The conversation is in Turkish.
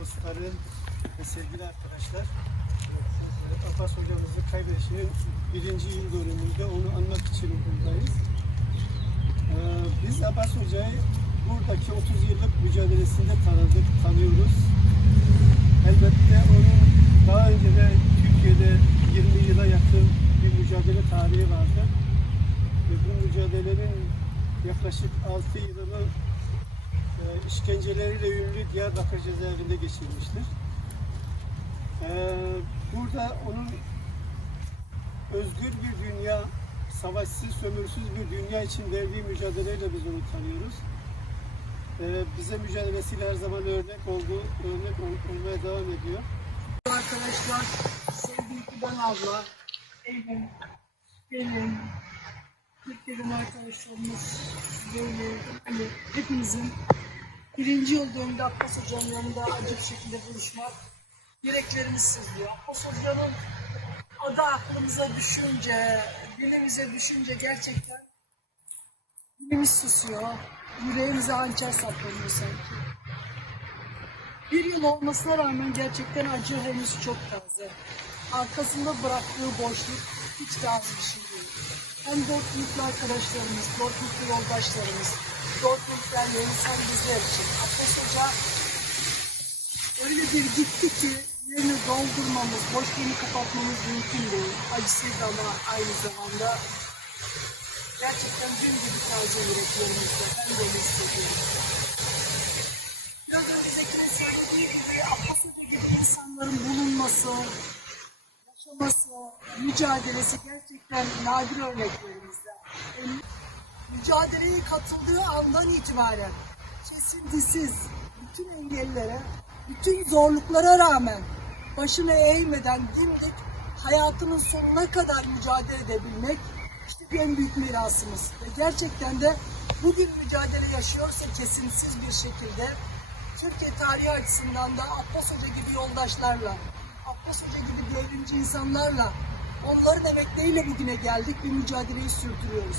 dostları ve sevgili arkadaşlar. Abbas hocamızı kaybedişinin birinci yıl dönümünde onu anmak için buradayız. Ee, biz Abbas hocayı buradaki 30 yıllık mücadelesinde tanıdık, tanıyoruz. Elbette onun daha önce de Türkiye'de 20 yıla yakın bir mücadele tarihi vardı. Ve bu mücadelenin yaklaşık 6 yılını e, işkenceleriyle ünlü Diyarbakır cezaevinde geçirmiştir. E, burada onun özgür bir dünya, savaşsız, sömürsüz bir dünya için verdiği mücadeleyle biz onu tanıyoruz. E, bize mücadelesiyle her zaman örnek oldu, örnek ol- olmaya devam ediyor. arkadaşlar, sevgili Kuban abla, Eylül, benim, Türkiye'den arkadaşlarımız, böyle hani hepimizin birinci yıl dönümünde Abbas Hoca'nın yanında acı bir şekilde buluşmak yüreklerimiz sızlıyor. Abbas Hoca'nın adı aklımıza düşünce, dilimize düşünce gerçekten dilimiz susuyor. Yüreğimize hançer saplanıyor sanki. Bir yıl olmasına rağmen gerçekten acı henüz çok taze. Arkasında bıraktığı boşluk hiç az bir şey değil. Hem Dortmundlu arkadaşlarımız, Dortmundlu yoldaşlarımız, Dortmund derneğimiz hem bizler için. Abbas Hoca öyle bir gitti ki yerini doldurmamız, boşluğunu kapatmamız mümkün değil. Acısıydı ama aynı zamanda gerçekten dün gibi taze yüreklerimizde. Ben de öyle hissediyorum. Biraz önce Zeki'nin söylediği gibi Abbas Hoca gibi insanların bulunması, yaşaması, mücadelesi gerçekten nadir örneklerimizden. Mücadeleye katıldığı andan itibaren kesintisiz, bütün engellere, bütün zorluklara rağmen başını eğmeden dimdik hayatının sonuna kadar mücadele edebilmek işte en büyük mirasımız. Ve gerçekten de bugün mücadele yaşıyorsa kesintisiz bir şekilde Türkiye tarihi açısından da Abbas Hoca gibi yoldaşlarla, Abbas Hoca gibi devrimci insanlarla, onların emekleriyle bugüne geldik ve mücadeleyi sürdürüyoruz.